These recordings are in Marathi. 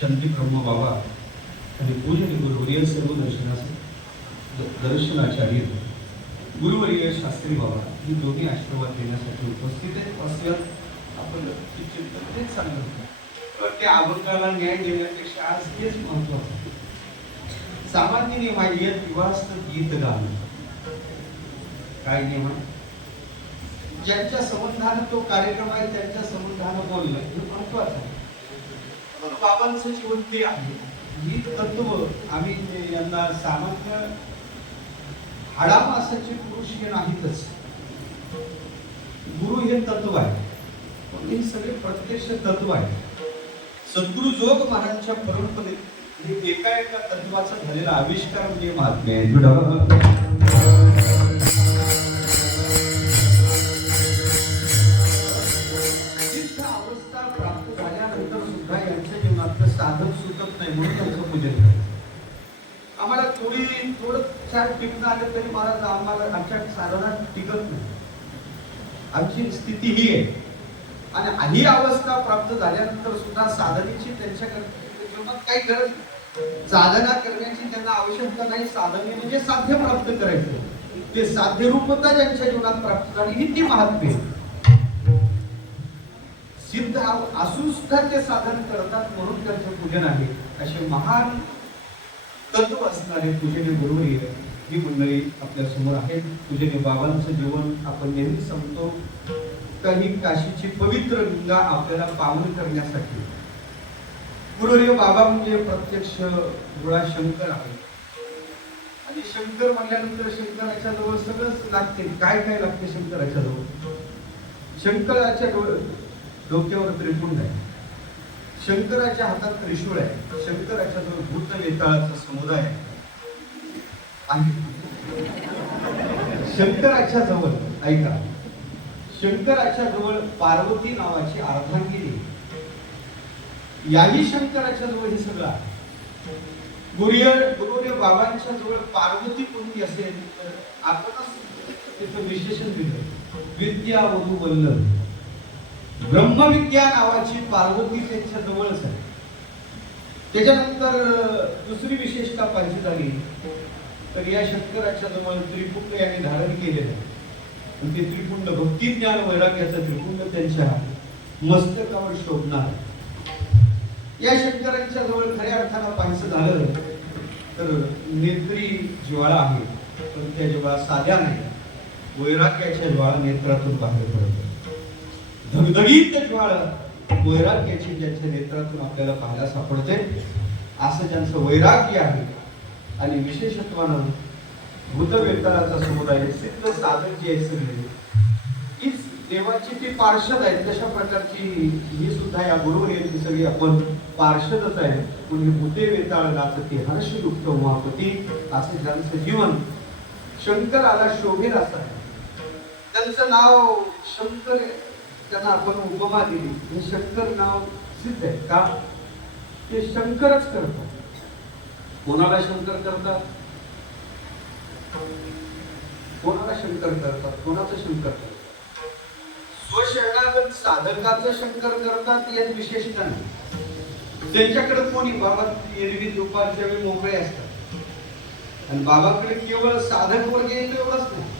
संदीप ब्रह्म बाबा आणि पूजन गुरुवर्य सर्व दर्शनाचे दर्शनाचार्य गुरुवर्य शास्त्री बाबा ही दोन्ही आशीर्वाद देण्यासाठी उपस्थित आहेत. असल्यास आपण चिंतन तेच सांगत होतो. तर त्या अभंगाला न्याय देण्यापेक्षा आज हेच महत्वाचं सामान्य नियम आहे यत विवास्त गीत गाणं. काय नियम? आहे ज्यांच्या संबंधानं तो कार्यक्रम आहे त्यांच्या संबंधानं बोलणं हे महत्वाचं आहे. बाबांचं जीवन ते आहे. ही तत्व आम्ही यांना सामान्य हाडामासाचे पुरुष हे नाहीतच. गुरु हे तत्व आहे. पण हे सगळे प्रत्यक्ष तत्व आहे. सद्गुरु जोग महाराजांच्या परंपरेत हे एका एका तत्वाचा झालेला आविष्कार म्हणजे महात्म्य नाही म्हणून त्यांचं पूजन आम्हाला थोडी थोडं चार टिकणं आलं तरी महाराज आम्हाला आमच्या साधनात टिकत नाही. आमची स्थिती ही आहे. आणि ही अवस्था प्राप्त झाल्यानंतर सुद्धा साधनेची त्यांच्या जीवनात काही गरज साधना करण्याची त्यांना आवश्यकता नाही. साधने म्हणजे साध्य प्राप्त करायचं. ते साध्य रूपता ज्यांच्या जीवनात प्राप्त झाली ही ती महात्म्य सिद्ध असून सुद्धा ते साधन करतात म्हणून त्यांचं पूजन आहे. असे महान तत्व असणारे पूजनीय गुरुवर्य ही मंडळी आपल्यासमोर आहेत. पूजेने बाबांचं जीवन आपण नेहमी सांगतो. काही काशीची पवित्र गंगा आपल्याला पावन करण्यासाठी. गुरुवर्य बाबा म्हणजे प्रत्यक्ष गुळा शंकर आहे. आणि शंकर म्हणल्यानंतर शंकराच्या जवळ सगळंच लागते. काय काय लागते शंकराच्या जवळ? शंकराच्या डो- डोक्यावर त्रिपुंड आहे. शंकराच्या हातात त्रिशूळ आहे. शंकराच्या जवळ भूत वेताळाचा समुदाय आहे. शंकराच्या जवळ ऐका. शंकराच्या जवळ पार्वती नावाची अर्धांगिनी. याही शंकराच्या जवळ हे सगळं आहे. गुरुय बाबांच्या जवळ पार्वती कोणती असेल तर आपणच त्याचं विशेषण दिलं. विद्या वधू वल्लभ. ब्रह्मविद्या नावाची पार्वती त्यांच्या जवळच आहे. त्याच्यानंतर दुसरी विशेषता पाहिजे झाली. तर या शंकराच्या जवळ त्रिपुंड यांनी धारण केलेलं आहे. ते त्रिपुंड भक्ती ज्ञान वैराग्याचं त्रिपुंड त्यांच्या मस्तकावर शोभणार या शंकरांच्या जवळ खऱ्या अर्थानं पाहायचं झालं तर नेत्री ज्वाळा आहे. पण त्या ज्वाळा साध्या नाही. वैराग्याच्या ज्वाळा नेत्रातून बाहेर पडतात. धगधगीत ज्वाळ वैराग्याची ज्यांच्या नेत्रातून आपल्याला पाहायला सापडते असं ज्यांचं वैराग्य आहे आणि विशेषत्वानं भूतवेताळाचा समुदाय सिद्ध साधक जे आहे सगळे हीच देवाची ती पार्षद आहेत. तशा प्रकारची ही सुद्धा या गुरु यांची सगळी आपण पार्षदच आहे म्हणजे भूते वेताळ नाचती हर्ष दुःख उमापती असं ज्यांचं जीवन शंकराला शोभेल असं आहे. त्यांचं नाव शंकर त्यांना आपण उपमा दिली हे शंकर नाव सिद्ध आहे. का? ते शंकरच करतात. कोणाला शंकर करतात? कोणाला शंकर करतात? कोणाचं शंकर करतात? स्वशरणागत साधकाचं शंकर करतात यात विशेषता नाही. त्यांच्याकडे कोणी बाबा एरवी दुपारच्या वेळी मोकळे असतात. आणि बाबाकडे केवळ साधक वर्ग येतो एवढंच नाही.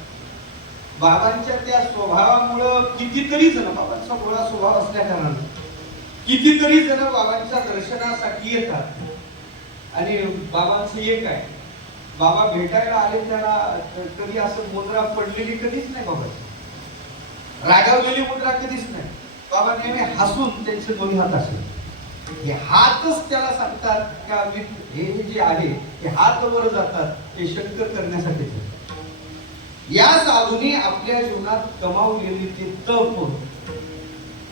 बाबांच्या त्या स्वभावामुळं कितीतरी जण बाबांचा मुळा स्वभाव असल्या कारणानं कितीतरी जण बाबांच्या दर्शनासाठी येतात. आणि बाबांचं एक आहे. बाबा भेटायला आले त्याला कधी असं मुद्रा पडलेली कधीच नाही बाबा रागावलेली मुद्रा कधीच नाही. बाबा नेहमी हसून त्यांचे दोन्ही हात असेल हे हातच त्याला सांगतात का आम्ही हे जे आहे हे हात वर जातात ते शंकर करण्यासाठी या साधूने आपल्या जीवनात कमावलेली ते तप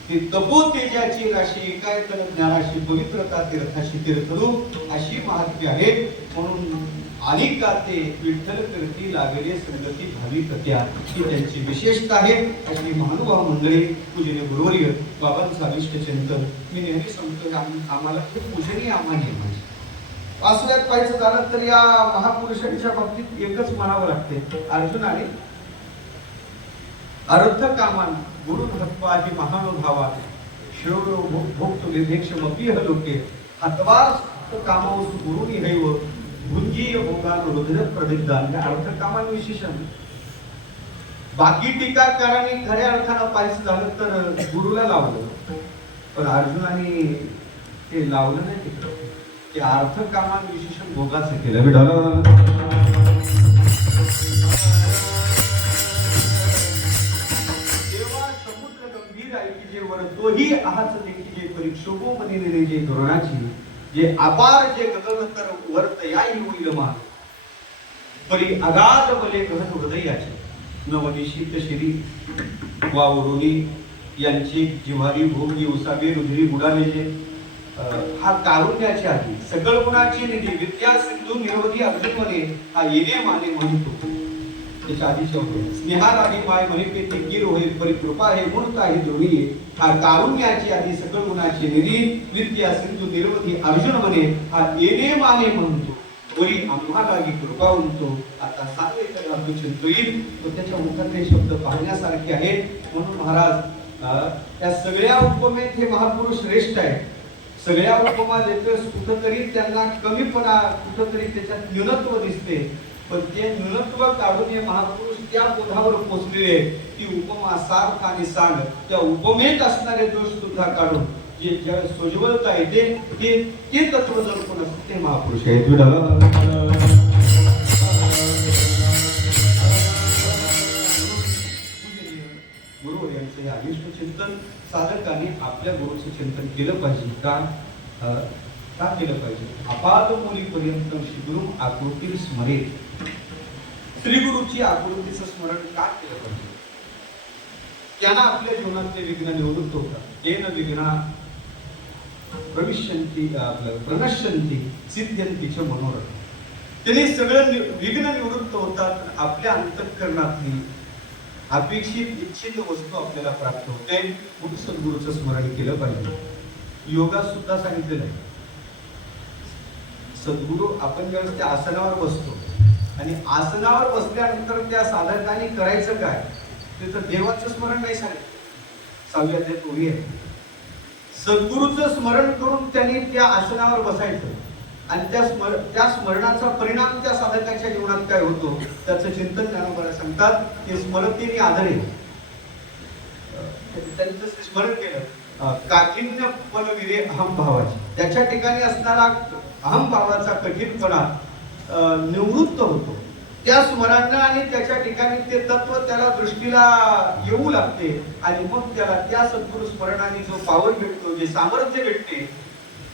ती तपो तेजाची राशी एकायतन ज्ञानाशी पवित्रता तीर्थाशी तीर्थरूप अशी महात्म्य आहे म्हणून अनेका ते विठ्ठल करती लागले संगती भावी कथ्या ही त्यांची विशेषता आहे. अशी महानुभाव मंडळी पूजने गुरुवर्य बाबांचा अभिष्ट चिंतन मी नेहमी सांगतो आम्हाला खूप पूजनीय आम्हाला माझी वासुद्यात पाहिजे झालं तर या महापुरुषांच्या बाबतीत एकच म्हणावं लागते. अर्जुनाने अर्थ कामान गुरु हत्वा ही महानुभावा शिव भोगतो विभेक्षमपीह लोके हतवास कामावस गुरुनी हैव भुंजी ओगान रुद्र प्रदिग्धान अर्थ कामान विशेषण. बाकी टीकाकारांनी खऱ्या अर्थानं पाहिजे झालं तर गुरुला लावलं. पण अर्जुनाने ते लावलं नाही तिकडं. ते अर्थकामान विशेषण भोगाचं केलं. मी तेव्हा समुद्र गंभीर आहे की जे वर तोही आहात देखी जे परीक्षोभो मनिले जे धोरणाची जे अपार जे गगन तर वर्त याही होईल मान परी अगाध बले गहन हृदयाचे. नवनिशित शिरी वावरुणी यांची जिव्हारी भोगी उसावी रुधिरी बुडाले जे हा कारुण्याची आधी सगळ गुणाची निधी विद्या सिंधू निरवधी अर्जुन म्हणे हा येणे माने म्हणतो. त्याच्या आधी शेवट स्नेहालाही माय म्हणे ते गिर होय परी कृपा हे गुण आहे दोन्ही. हा कारुण्याची आधी सगळ गुणाची निधी विद्या सिंधू निरवधी अर्जुन म्हणे हा येणे माने म्हणतो. वरी आम्हा लागी कृपा म्हणतो आता सांगे तर अर्जुन चिंतोईल तो त्याच्या मुखातले शब्द पाहण्यासारखे आहेत. म्हणून महाराज अं, या सगळ्या उपमेत हे महापुरुष श्रेष्ठ आहे सगळ्या उपमा देतोस कुठंतरी त्यांना कमीपणा कुठंतरी त्याच्यात न्यूनत्व दिसते. पण ते न्यूनत्व काढून हे महापुरुष त्या बोधावर पोचलेले ती उपमा सार्थ आणि सांग. त्या उपमेत असणारे दोष सुद्धा काढून जे ज्या सोजवलता येते ते तत्व जर कोण असते ते महापुरुष आहेत. चिंतन साधकाने आपल्या गुरुचं चिंतन केलं पाहिजे. का? का केलं पाहिजे? अपाद मुलीपर्यंत श्रीगुरु आकृती स्मरेल श्री गुरुची आकृतीचं स्मरण का केलं पाहिजे? त्यांना आपल्या जीवनातले विघ्न निवृत्त होतात. येन विघ्ना प्रविशंती आपलं प्रणश्यंती सिद्ध्यंतीचं मनोरथ. त्यांनी सगळं विघ्न निवृत्त होतात. आपल्या अंतःकरणातली अपेक्षित इच्छित वस्तू आपल्याला प्राप्त होते म्हणून सद्गुरूचं स्मरण केलं पाहिजे? योगा सुद्धा सांगितलेलं आहे. सद्गुरू आपण ज्यावेळेस त्या आसनावर बसतो. आणि आसनावर बसल्यानंतर त्या साधकाने करायचं काय? त्याचं देवाचं स्मरण नाही सांगितलं सहाव्या अध्यायात ओळी आहे. सद्गुरूचं स्मरण करून त्यांनी त्या आसनावर बसायचं. आणि त्या स्मर त्या स्मरणाचा परिणाम त्या साधकाच्या जीवनात काय होतो त्याचं चिंतन ज्ञानोबा सांगतात. ते स्मरतीने आधारे त्यांचं स्मरण केलं. काठिण्य पलविरे अहम भावाची. त्याच्या ठिकाणी असणारा अहम भावाचा कठीणपणा निवृत्त होतो. त्या स्मरणानं आणि त्याच्या ठिकाणी ते तत्व त्याला दृष्टीला येऊ लागते आणि मग त्याला त्या सद्गुरु स्मरणाने जो पावर भेटतो जे सामर्थ्य भेटते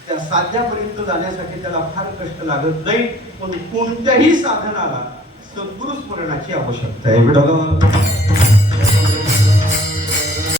त्या साध्यापर्यंत जाण्यासाठी त्याला फार कष्ट लागत नाही पण कोणत्याही साधनाला सद्गुरुस्मरणाची आवश्यकता आहे.